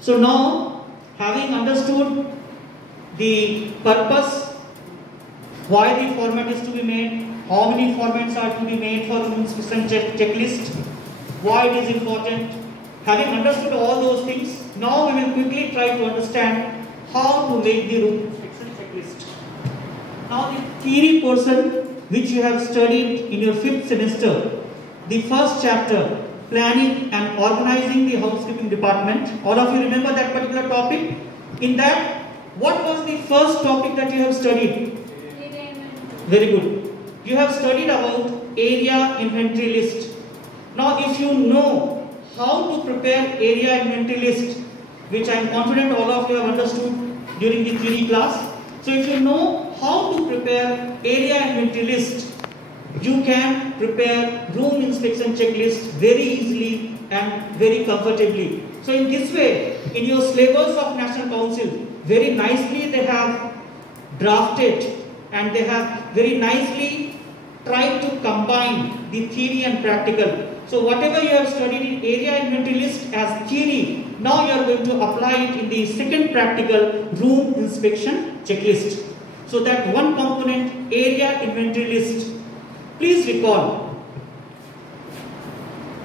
So now, having understood the purpose, why the format is to be made, how many formats are to be made for room inspection checklist, why it is important, having understood all those things, now we will quickly try to understand how to make the room inspection checklist. Now the theory portion which you have studied in your 5th semester, the first chapter, planning and organizing the housekeeping department. All of you remember that particular topic? In that, what was the first topic that you have studied? Very good. You have studied about area inventory list. Now if you know how to prepare area inventory list, which I am confident all of you have understood during the theory class. So if you know how to prepare area inventory list, you can prepare room inspection checklist very easily and very comfortably. So in this way, in your syllabus of National Council, very nicely they have drafted and they have very nicely tried to combine the theory and practical. So whatever you have studied in area inventory list as theory, now you are going to apply it in the second practical, room inspection checklist. So that one component, area inventory list. Please recall,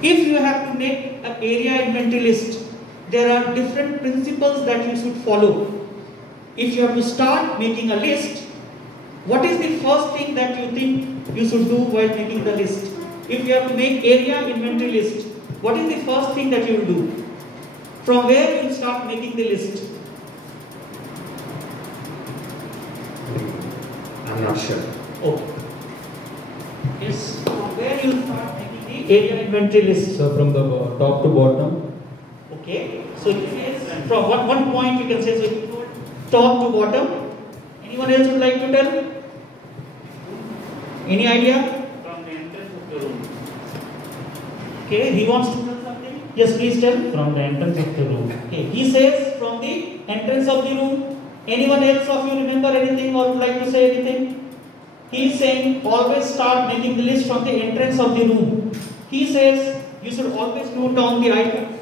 if you have to make an area inventory list, there are different principles that you should follow. If you have to start making a list, what is the first thing that you think you should do while making the list? If you have to make area inventory list, what is the first thing that you will do? From where you will start making the list? I'm not sure. Okay. Yes, from where you will start making the area inventory list? So from the top to bottom. Okay. So it is from one point you can say, so you told top to bottom. Anyone else would like to tell? Any idea? From the entrance of the room. Okay, he wants to tell something. Yes, please tell. From the entrance of the room. Okay, he says from the entrance of the room. Anyone else of you remember anything or would like to say anything? He is saying always start making the list from the entrance of the room. He says you should always note down the item,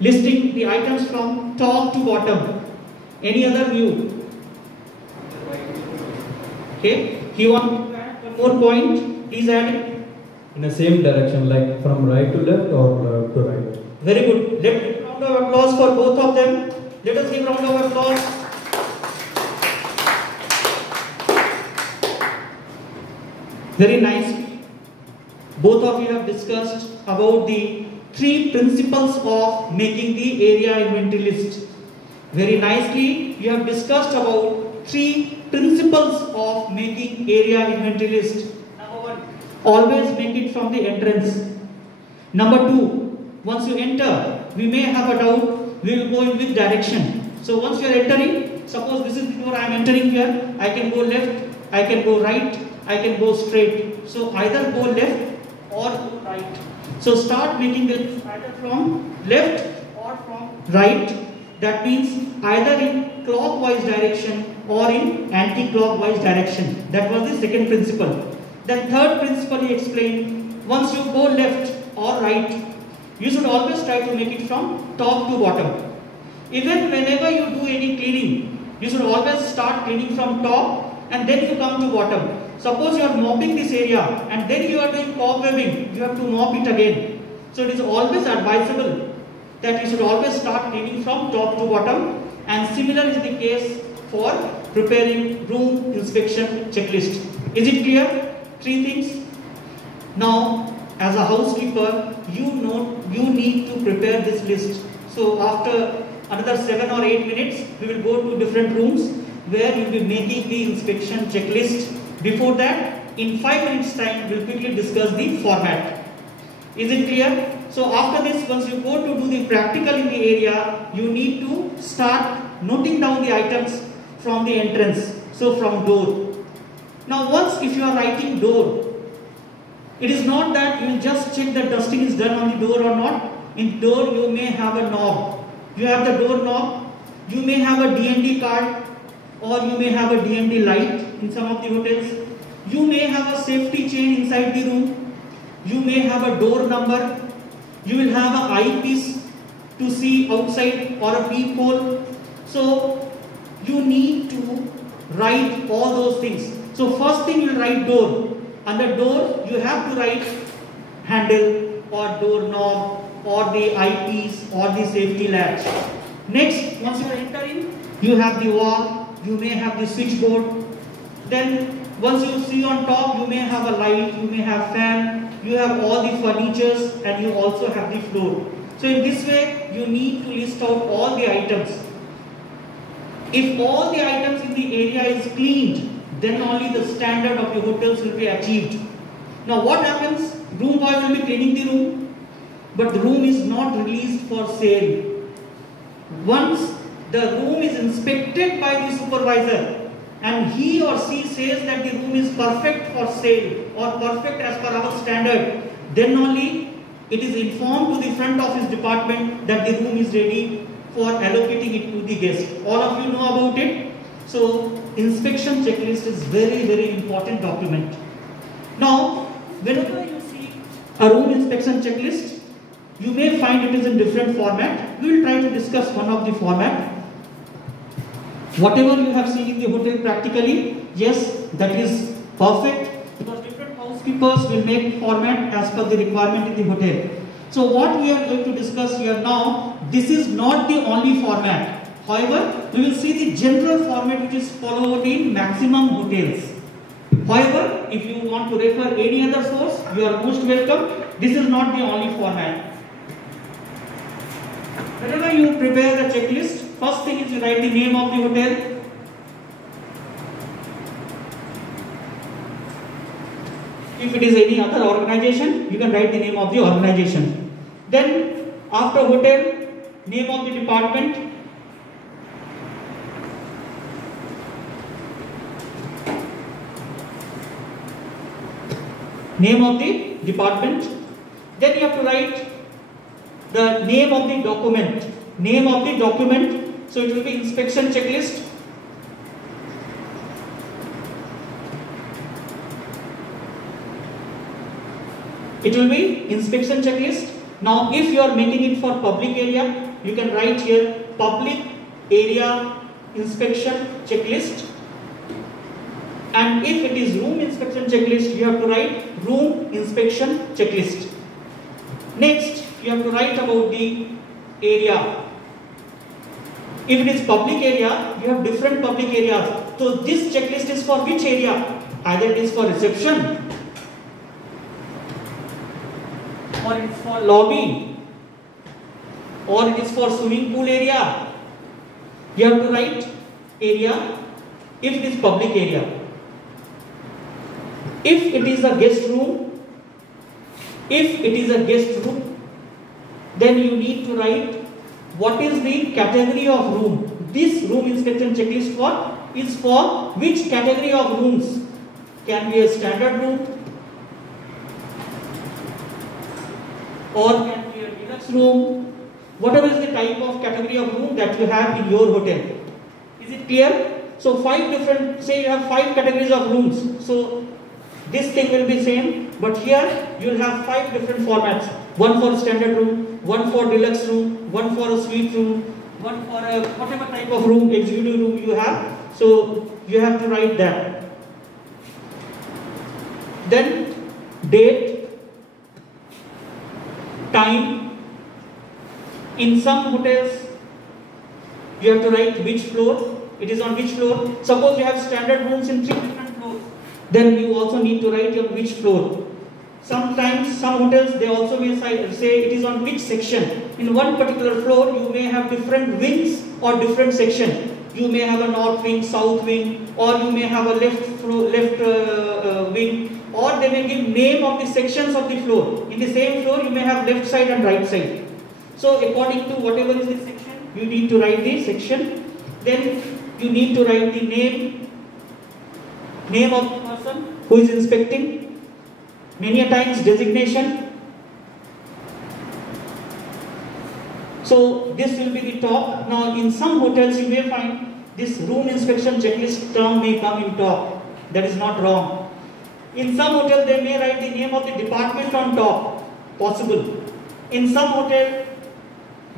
listing the items from top to bottom. Any other view? Okay, he wants to add one more point. Please add it. In the same direction, like from right to left or left to right. Very good. Let's give a round of applause for both of them. Let us give a round of applause. Very nicely, both of you have discussed about the 3 principles of making the area inventory list. Very nicely, you have discussed about 3 principles of making area inventory list. Number 1, always make it from the entrance. Number 2, once you enter, we may have a doubt, we will go in which direction. So once you are entering, suppose this is the door I am entering here, I can go left, I can go right, I can go straight. So either go left or go right. So start making the list either from left or from right. That means either in clockwise direction or in anti-clockwise direction. That was the second principle. Then third principle he explained, once you go left or right, you should always try to make it from top to bottom. Even whenever you do any cleaning, you should always start cleaning from top and then you come to bottom. Suppose you are mopping this area and then you are doing cobwebbing, you have to mop it again. So it is always advisable that you should always start cleaning from top to bottom, and similar is the case for preparing room inspection checklist. Is it clear? 3 things. Now, as a housekeeper, you know you need to prepare this list. So after another 7 or 8 minutes, we will go to different rooms where you will be making the inspection checklist. Before that, in 5 minutes time, we will quickly discuss the format. Is it clear? So after this, once you go to do the practical in the area, you need to start noting down the items from the entrance. So from door. Now once if you are writing door, it is not that you will just check that dusting is done on the door or not. In door you may have a knob. You have the door knob. You may have a D&D card, or you may have a D&D light in some of the hotels. You may have a safety chain inside the room. You may have a door number. You will have an eyepiece. to see outside or a peephole. So you need to write all those things. So first thing you write door. Under door you have to write handle or door knob or the eyepiece or the safety latch. Next, once you are entering, you have the wall, you may have the switchboard. Then once you see on top, you may have a light, you may have fan, you have all the furnitures, and you also have the floor. So in this way, you need to list out all the items. If all the items in the area is cleaned, then only the standard of the hotels will be achieved. Now what happens? Room boy will be cleaning the room, but the room is not released for sale. Once the room is inspected by the supervisor and he or she says that the room is perfect for sale or perfect as per our standard, then only it is informed to the front office department that the room is ready for allocating it to the guest. All of you know about it. So inspection checklist is very important document. Now whenever you see a room inspection checklist, you may find it is in different format. We will try to discuss one of the format. Whatever you have seen in the hotel practically, yes, that is perfect, because different housekeepers will make format as per the requirement in the hotel. So what we are going to discuss here now, this is not the only format. However, we will see the general format which is followed in maximum hotels. However, if you want to refer any other source, you are most welcome. This is not the only format. Whenever you prepare the checklist, first thing is you write the name of the hotel. If it is any other organization, you can write the name of the organization. Then after hotel, name of the department. Name of the department. Then you have to write the name of the document. Name of the document. So it will be inspection checklist. It will be inspection checklist. Now if you are making it for public area, you can write here public area inspection checklist. And if it is room inspection checklist, you have to write room inspection checklist. Next, you have to write about the area. If it is public area, you have different public areas. So this checklist is for which area? Either it is for reception, or it is for lobby, or it is for swimming pool area. You have to write area if it is public area. If it is a guest room, then you need to write what is the category of room. This room inspection checklist is for which category of rooms? Can be a standard room, or can be a deluxe room, whatever is the type of category of room that you have in your hotel. Is it clear? So say you have 5 categories of rooms. So this thing will be same, but here you will have 5 different formats. One for standard room, one for deluxe room, one for a suite room, one for a whatever type of room, executive room you have. So you have to write that. Then date, time. In some hotels, you have to write which floor. It is on which floor. Suppose you have standard rooms in 3 different floors. Then you also need to write on which floor. Sometimes some hotels they also may say it is on which section. In one particular floor you may have different wings or different section. You may have a north wing, south wing, or you may have a left wing, or they may give name of the sections of the floor. In the same floor you may have left side and right side. So according to whatever is the section, you need to write the section. Then you need to write the name of the person who is inspecting. Many a times designation. So this will be the top. Now in some hotels you may find this room inspection checklist term may come in top. That is not wrong. In some hotel they may write the name of the department on top. Possible. In some hotel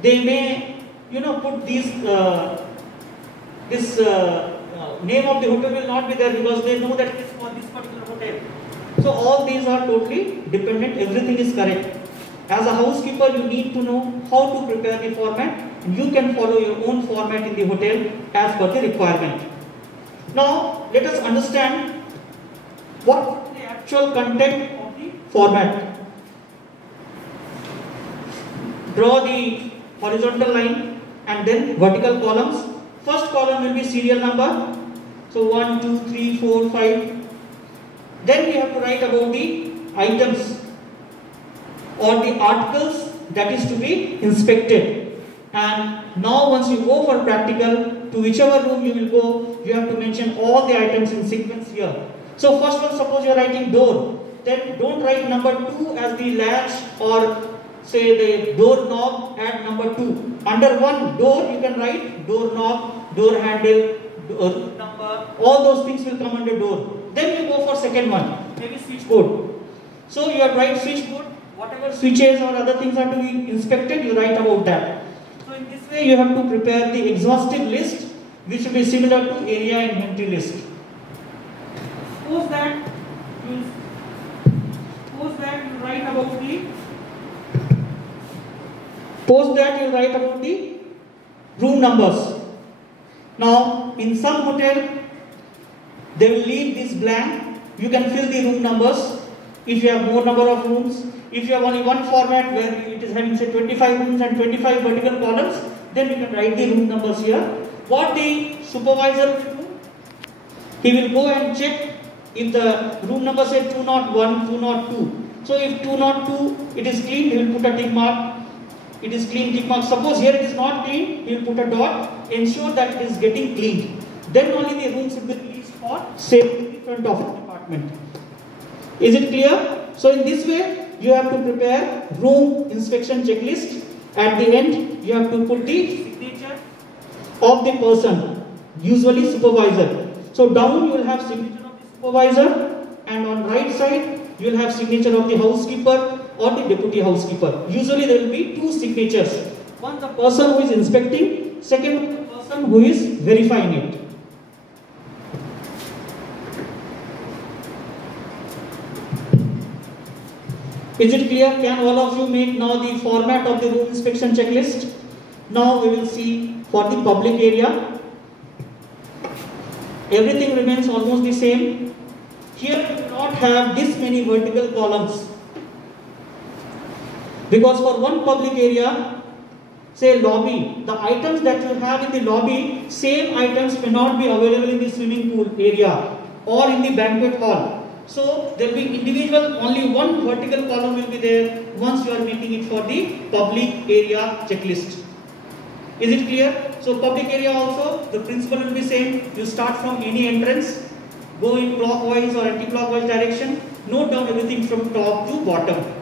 they may, put these this name of the hotel will not be there because they know that it is for this particular hotel. So all these are totally dependent. Everything is correct. As a housekeeper, you need to know how to prepare the format. You can follow your own format in the hotel as per the requirement. Now, let us understand what is the actual content of the format. Draw the horizontal line and then vertical columns. First column will be serial number. So 1, 2, 3, 4, 5. Then we have to write about the items or the articles that is to be inspected. And now once you go for practical, to whichever room you will go, you have to mention all the items in sequence here. So first one, suppose you are writing door, then don't write number 2 as the latch or say the door knob, add number 2. Under one door you can write door knob, door handle, door number, all those things will come under door. Then you go for second one, maybe switchboard. So you have to write switchboard, whatever switches or other things are to be inspected, you write about that. So in this way you have to prepare the exhaustive list which will be similar to area inventory list. Suppose that you write about the room numbers. Now in some hotel they will leave this blank. You can fill the room numbers if you have more number of rooms. If you have only one format where it is having say 25 rooms and 25 vertical columns, then you can write the room numbers here. What the supervisor will do, he will go and check if the room number say 201, 202. So if 202 it is clean, he will put a tick mark. It is clean, tick mark. Suppose here it is not clean, he will put a dot, ensure that it is getting cleaned. Then only the rooms will be released for sale in the front of the department. Is it clear? So in this way, you have to prepare room inspection checklist. At the end, you have to put the signature of the person, usually supervisor. So down you will have signature of the supervisor, and on right side you will have signature of the housekeeper or the deputy housekeeper. Usually there will be two signatures. One the person who is inspecting, second the person who is verifying it. Is it clear? Can all of you make now the format of the room inspection checklist? Now we will see for the public area. Everything remains almost the same. Here we do not have this many vertical columns. Because for one public area, say lobby, the items that you have in the lobby, same items may not be available in the swimming pool area or in the banquet hall. So there will be individual, only one vertical column will be there once you are making it for the public area checklist. Is it clear? So public area also, the principle will be same. You start from any entrance, go in clockwise or anti-clockwise direction, note down everything from top to bottom.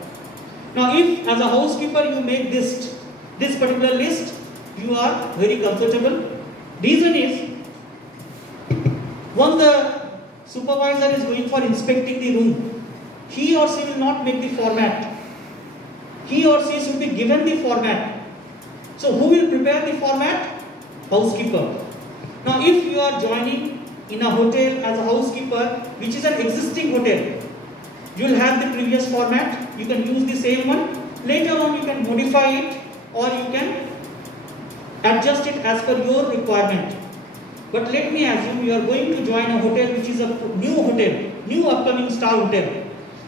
Now if as a housekeeper you make this particular list, you are very comfortable. Reason is, once the supervisor is going for inspecting the room, he or she will not make the format. He or she should be given the format. So who will prepare the format? Housekeeper. Now if you are joining in a hotel as a housekeeper, which is an existing hotel, you will have the previous format. You can use the same one. Later on you can modify it or you can adjust it as per your requirement. But let me assume you are going to join a hotel which is a new hotel, new upcoming star hotel.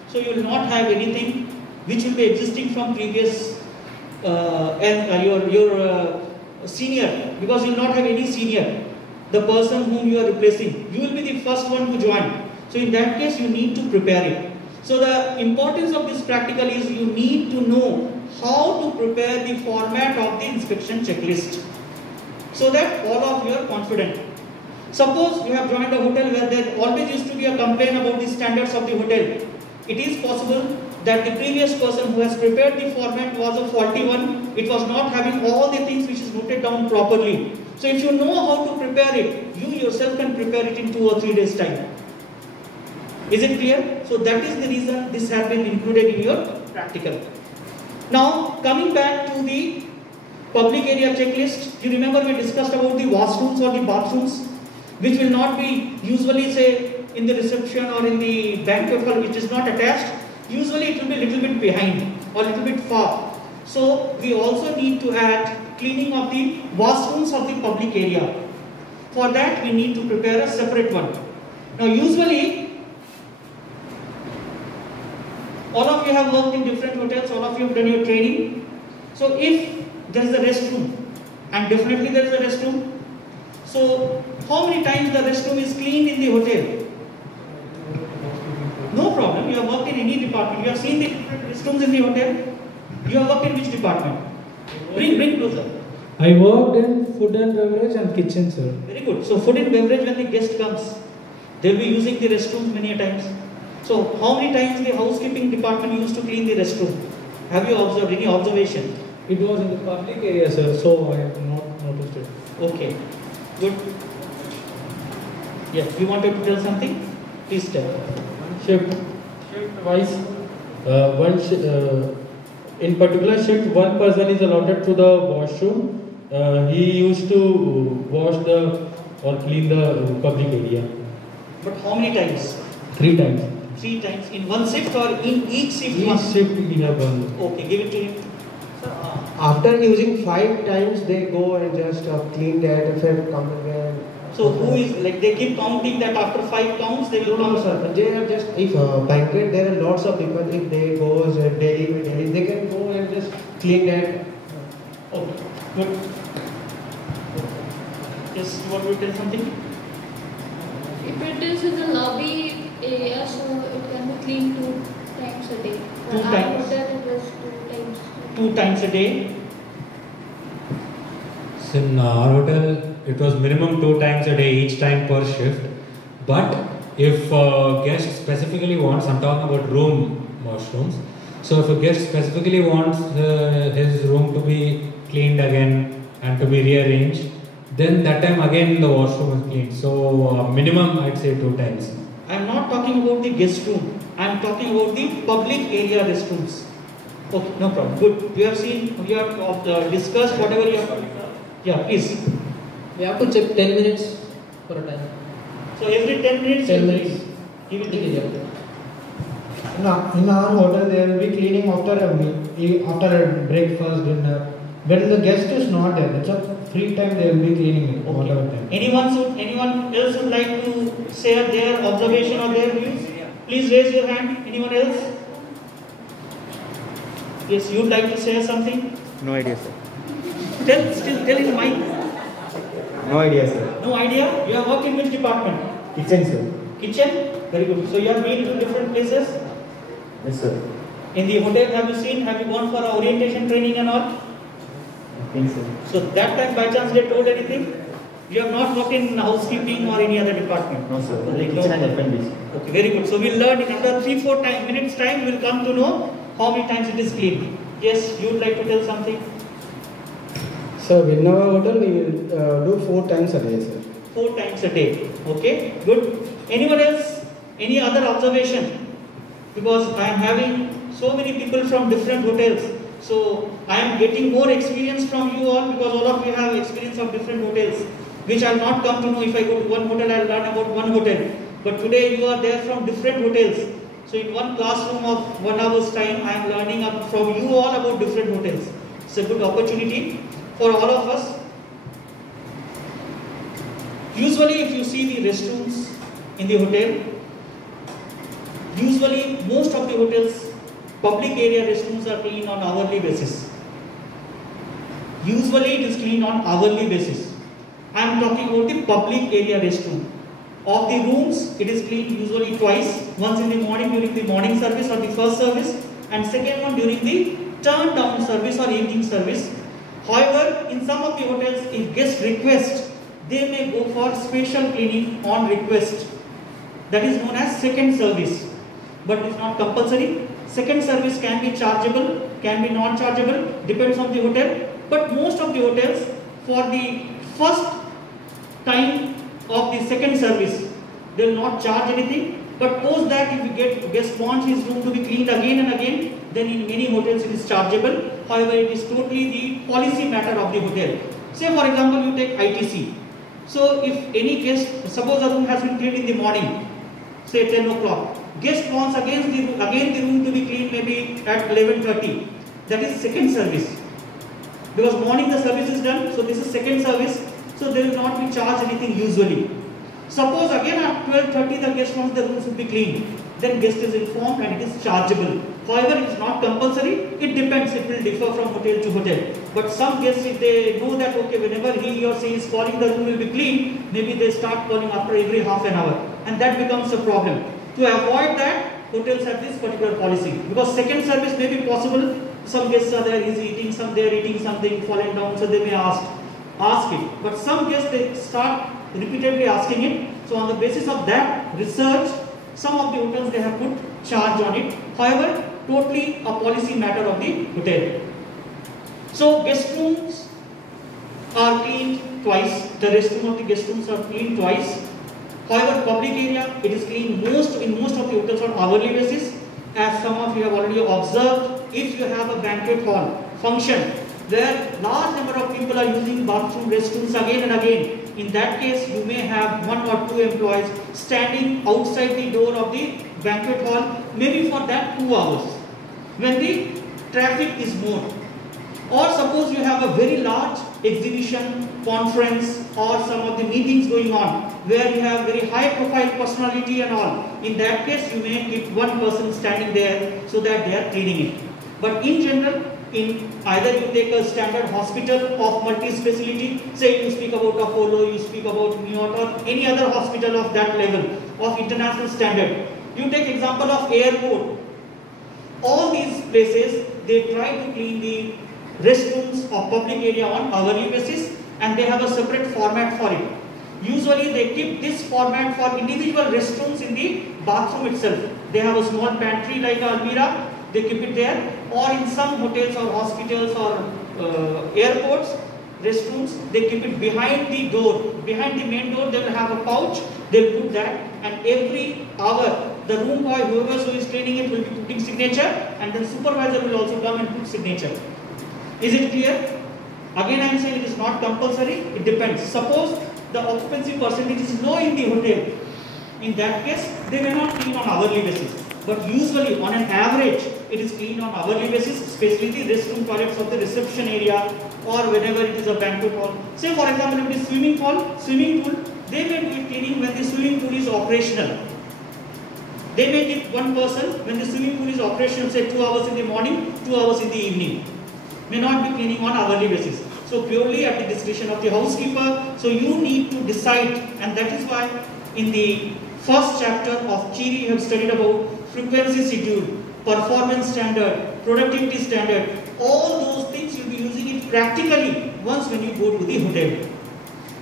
So you will not have anything which will be existing from previous your senior, because you will not have any senior, the person whom you are replacing. You will be the first one to join. So in that case you need to prepare it. So the importance of this practical is you need to know how to prepare the format of the inspection checklist, so that all of you are confident. Suppose you have joined a hotel where there always used to be a complaint about the standards of the hotel. It is possible that the previous person who has prepared the format was a faulty one. It was not having all the things which is noted down properly. So if you know how to prepare it, you yourself can prepare it in 2 or 3 days time. Is it clear? So that is the reason this has been included in your practical. Now coming back to the public area checklist. You remember we discussed about the washrooms or the bathrooms, which will not be usually say in the reception or in the banquet hall, which is not attached. Usually it will be a little bit behind or a little bit far. So we also need to add cleaning of the washrooms of the public area. For that we need to prepare a separate one. Now usually all of you have worked in different hotels, all of you have done your training. So if there is a restroom, and definitely there is a restroom, so how many times the restroom is cleaned in the hotel? No problem, you have worked in any department, you have seen the different restrooms in the hotel. You have worked in which department? Bring closer. I worked in food and beverage and kitchen, sir. Very good. So food and beverage, when the guest comes, they will be using the restrooms many a times. So how many times the housekeeping department used to clean the restroom? Have you observed any observation? It was in the public area, sir, so I have not noticed it. Okay, good. Yes, you wanted to tell something? Please tell. Shift wise, in particular shift, one person is allotted to the washroom. He used to wash or clean the public area. But how many times? 3 times. 3 times in one shift or in each shift? Each shift we have one. Okay, give it to him. After using 5 times, they go and just clean that if they come again. So who is like they keep counting that after 5 counts they will No, count? sir. They are just if banquet there are lots of people. If they go daily, they can go and just clean that. Okay, good. Yes, you want to tell something? If it is in the lobby area, so it can be cleaned 2 times a day. 2 times? Hotel it was 2 times. 2 times a day. So in our hotel, it was minimum 2 times a day, each time per shift. But if a guest specifically wants, I'm talking about room washrooms. So if a guest specifically wants his room to be cleaned again and to be rearranged, then that time again the washroom is cleaned. So minimum I'd say 2 times. I am not talking about the guest room. I am talking about the public area restrooms. Okay, no problem. Good. You have seen, you have discussed whatever you have. Yeah, please. We have to check 10 minutes for a time. So every 10 minutes. 10 minutes. Give it to me. In our hotel, they will be cleaning after a meal, after a breakfast, dinner. When the guest is not there, that's a free time they will be cleaning it. Whatever time. Anyone else would like to share their observation or their views? Please raise your hand. Anyone else? Yes, you would like to share something? No idea, sir. Tell in mind. No idea, sir. No idea? You have worked in which department? Kitchen, sir. Kitchen? Very good. So you have been to different places? Yes, sir. In the hotel, have you gone for orientation training and all? I think so. So that time by chance they told anything? You have not worked in housekeeping or any other department? No, sir. Like Kitchen no. and F&B. Okay, very good. So we'll learn in under 3-4 minutes time, we'll come to know how many times it is cleaned. Yes, you would like to tell something? So in our hotel, we do 4 times a day, sir. 4 times a day. Okay, good. Anyone else? Any other observation? Because I am having so many people from different hotels. So I am getting more experience from you all because all of you have experience of different hotels, which I will not come to know. If I go to one hotel, I will learn about one hotel. But today you are there from different hotels. So in one classroom of 1 hour's time, I am learning from you all about different hotels. It's a good opportunity for all of us. Usually if you see the restrooms in the hotel, usually most of the hotels, public area restrooms are cleaned on hourly basis. Usually it is cleaned on hourly basis. I am talking about the public area restroom. Of the rooms, it is cleaned usually twice. Once in the morning during the morning service or the first service, and second one during the turn down service or evening service. However, in some of the hotels, if guests request, they may go for special cleaning on request. That is known as second service. But it is not compulsory. Second service can be chargeable, can be non-chargeable, depends on the hotel. But most of the hotels, for the first time of the second service, they will not charge anything. But post that, if you guest wants his room to be cleaned again and again, then in many hotels it is chargeable. However, it is totally the policy matter of the hotel. Say for example, you take ITC. So if any guest, suppose a room has been cleaned in the morning, say 10 o'clock. Guest wants again the room to be cleaned maybe at 11:30. That is second service. Because morning the service is done, so this is second service. So they will not be charged anything usually. Suppose again at 12:30 the guest wants the room should be cleaned. Then guest is informed and it is chargeable. However, it is not compulsory. It depends. It will differ from hotel to hotel. But some guests, if they know that okay, whenever he or she is calling, the room will be clean, maybe they start calling after every half an hour, and that becomes a problem. To avoid that, hotels have this particular policy. Because second service may be possible. Some guests are there, he's eating some, they are eating something, falling down, so they may ask it. But some guests, they start repeatedly asking it. So on the basis of that research, some of the hotels, they have put charge on it. However, totally a policy matter of the hotel. So guest rooms are cleaned twice. The restroom of the guest rooms are cleaned twice. However, public area, it is cleaned in most of the hotels on hourly basis. As some of you have already observed, if you have a banquet hall function where large number of people are using bathroom, restrooms again and again, in that case, you may have 1 or 2 employees standing outside the door of the banquet hall, maybe for that 2 hours, when the traffic is more. Or suppose you have a very large exhibition, conference, or some of the meetings going on, where you have very high profile personality and all. In that case, you may keep 1 person standing there so that they are cleaning it. But in general, in either you take a standard hospital of multi-speciality, say you speak about Apollo, you speak about Neot, or any other hospital of that level of international standard. You take example of airport. All these places, they try to clean the restrooms of public area on hourly basis, and they have a separate format for it. Usually they keep this format for individual restrooms in the bathroom itself. They have a small pantry like Almira, they keep it there, or in some hotels or hospitals or airports, restrooms, they keep it behind the door. Behind the main door, they will have a pouch, they will put that, and every hour, the room boy, whoever is cleaning it, will be putting signature, and the supervisor will also come and put signature. Is it clear? Again, I am saying it is not compulsory, it depends. Suppose the occupancy percentage is low in the hotel. In that case, they may not clean on hourly basis. But usually, on an average, it is cleaned on hourly basis, especially the restroom toilets of the reception area, or whenever it is a banquet hall. Say for example, if it is swimming pool, they may do cleaning when the swimming pool is operational. They may give 1 person when the swimming pool is operational, say 2 hours in the morning, 2 hours in the evening. May not be cleaning on hourly basis. So purely at the discretion of the housekeeper. So you need to decide, and that is why in the first chapter of Cheery you have studied about frequency schedule, performance standard, productivity standard. All those things you'll be using it practically once when you go to the hotel.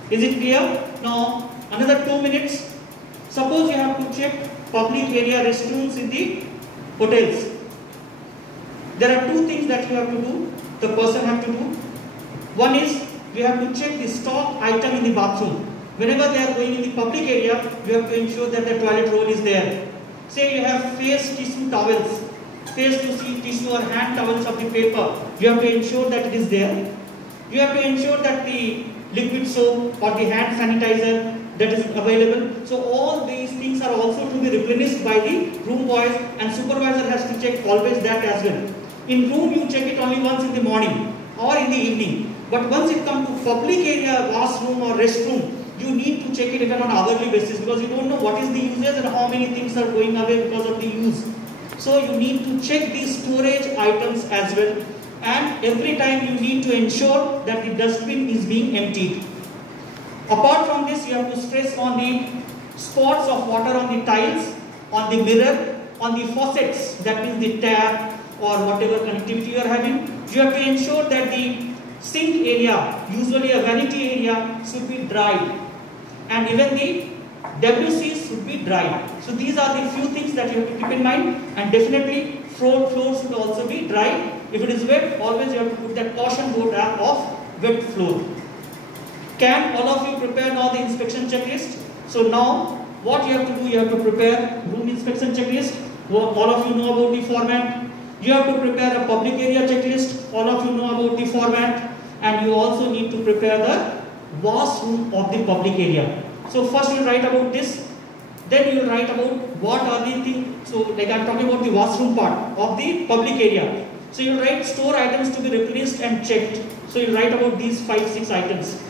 Is it clear? Now another 2 minutes. Suppose you have to check public area restrooms in the hotels. There are 2 things that you have to do. The person have to do. One is we have to check the stock item in the bathroom. Whenever they are going in the public area, you have to ensure that the toilet roll is there. Say you have face tissue towels, face tissue or hand towels of the paper. You have to ensure that it is there. You have to ensure that the liquid soap or the hand sanitizer that is available. So all these things are also to be replenished by the room boys, and supervisor has to check always that as well. In room you check it only once in the morning or in the evening. But once it comes to public area, washroom or restroom, you need to check it even on hourly basis, because you don't know what is the usage and how many things are going away because of the use. So you need to check these storage items as well, and every time you need to ensure that the dustbin is being emptied. Apart from this, you have to stress on the spots of water on the tiles, on the mirror, on the faucets, that means the tap or whatever connectivity you are having. You have to ensure that the sink area, usually a vanity area, should be dry, and even the WCs should be dry. So these are the few things that you have to keep in mind, and definitely floor should also be dry. If it is wet, always you have to put that caution board of wet floor. Can all of you prepare now the inspection checklist? So now what you have to do, you have to prepare room inspection checklist. All of you know about the format. You have to prepare a public area checklist. All of you know about the format, and you also need to prepare the washroom of the public area. So first you write about this, then you write about what are the things. So like I am talking about the washroom part of the public area. So you write store items to be replenished and checked. So you write about these 5-6 items.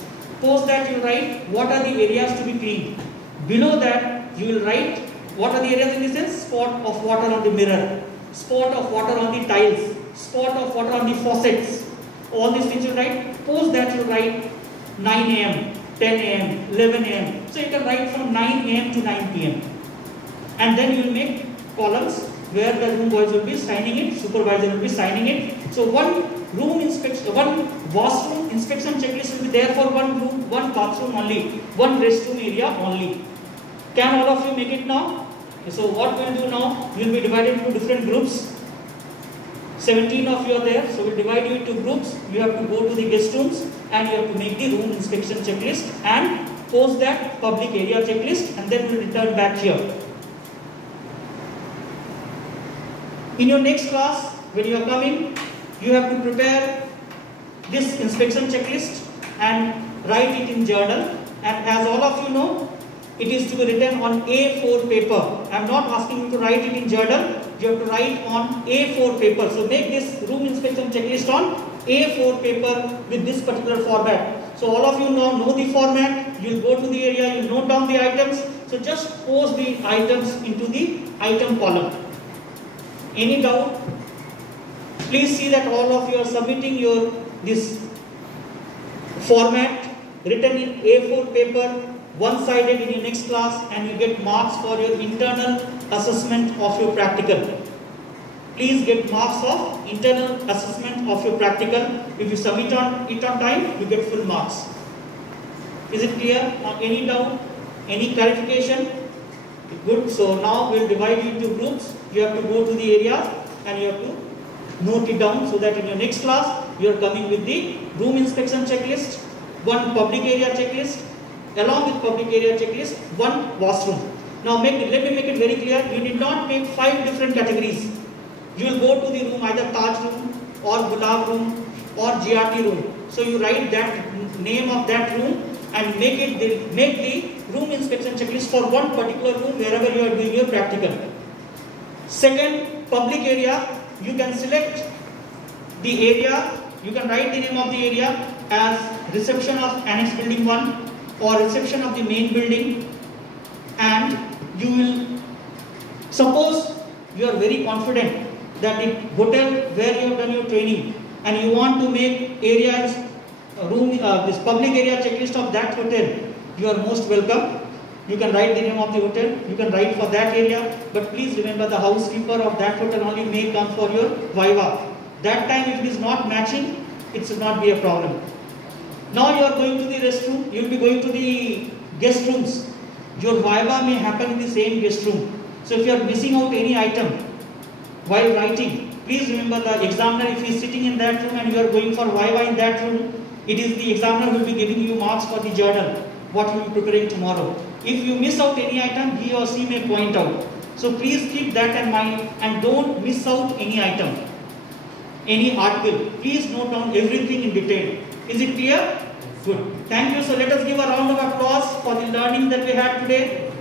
Post that you write what are the areas to be cleaned. Below that you will write what are the areas in the sense, spot of water on the mirror, spot of water on the tiles, spot of water on the faucets. All these things you write. Post that you write 9 am, 10 am, 11 am. So you can write from 9 am to 9 pm. And then you will make columns where the room boys will be signing it, supervisor will be signing it. So one room inspection, one washroom inspection checklist will be there for one room, one bathroom only, one restroom area only. Can all of you make it now? Okay, so what we will do now, we will be divided into different groups. 17 of you are there, so we will divide you into groups. You have to go to the guest rooms and you have to make the room inspection checklist and post that public area checklist, and then we will return back here. In your next class, when you are coming, you have to prepare this inspection checklist and write it in journal. And as all of you know, it is to be written on A4 paper. I am not asking you to write it in journal. You have to write on A4 paper. So make this room inspection checklist on A4 paper with this particular format. So all of you now know the format. You will go to the area, you will note down the items. So just post the items into the item column. Any doubt? Please see that all of you are submitting your this format written in A4 paper, one-sided in your next class, and you get marks for your internal assessment of your practical. Please get marks of internal assessment of your practical. If you submit it on time, you get full marks. Is it clear? Any doubt? Any clarification? Good. So now we will divide you into groups. You have to go to the areas and you have to note it down so that in your next class you are coming with the room inspection checklist, one public area checklist, along with public area checklist, one washroom. Now let me make it very clear. You did not make 5 different categories. You will go to the room, either Taj room or Gulab room or GRT room. So you write that name of that room and make the room inspection checklist for one particular room wherever you are doing your practical. Second, public area, you can select the area, you can write the name of the area as reception of Annex Building 1 or reception of the main building, and you will, suppose you are very confident that the hotel where you have done your training and you want to make areas, this public area checklist of that hotel, you are most welcome. You can write the name of the hotel, you can write for that area, but please remember the housekeeper of that hotel only may come for your Viva. That time if it is not matching, it should not be a problem. Now you are going to the restroom, you will be going to the guest rooms. Your Viva may happen in the same guest room. So if you are missing out any item while writing, please remember the examiner, if he is sitting in that room and you are going for Viva in that room, it is the examiner who will be giving you marks for the journal, what you will be preparing tomorrow. If you miss out any item, he or she may point out. So please keep that in mind and don't miss out any item, any article. Please note down everything in detail. Is it clear? Good. Thank you. So let us give a round of applause for the learning that we had today.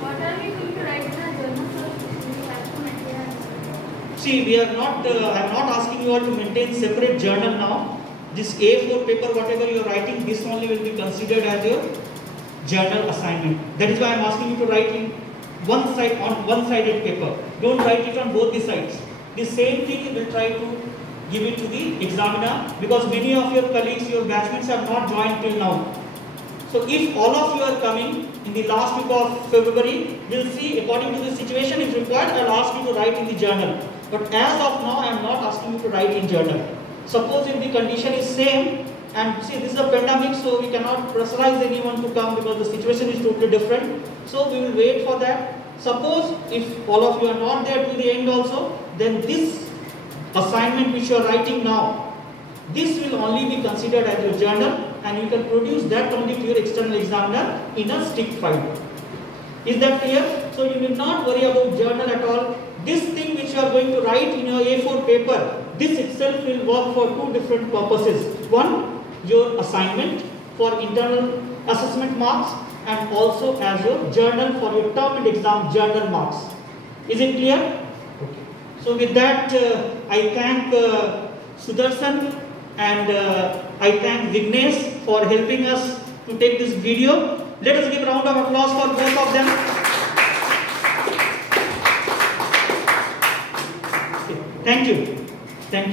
What are we going to write in our journal, sir? We have to maintain. See, we are not, I am not asking you all to maintain separate journal now. This A4 paper, whatever you are writing, this only will be considered as your journal assignment. That is why I am asking you to write in one side, on one-sided paper. Don't write it on both the sides. The same thing you will try to give it to the examiner, because many of your colleagues, your batchmates have not joined till now. So if all of you are coming in the last week of February, we will see according to the situation if required, I will ask you to write in the journal. But as of now, I am not asking you to write in journal. Suppose if the condition is same, and see this is a pandemic, so we cannot pressurize anyone to come because the situation is totally different. So we will wait for that. Suppose if all of you are not there till the end also, then this assignment which you are writing now, this will only be considered as your journal, and you can produce that only to your external examiner in a stick file. Is that clear? So you will not worry about journal at all. This thing which you are going to write in your A4 paper, this itself will work for two different purposes. One, your assignment for internal assessment marks, and also as your journal for your term and exam journal marks. Is it clear? Okay. So with that, I thank Sudarshan and I thank Vignesh for helping us to take this video. Let us give a round of applause for both of them. Okay. Thank you. Thank you.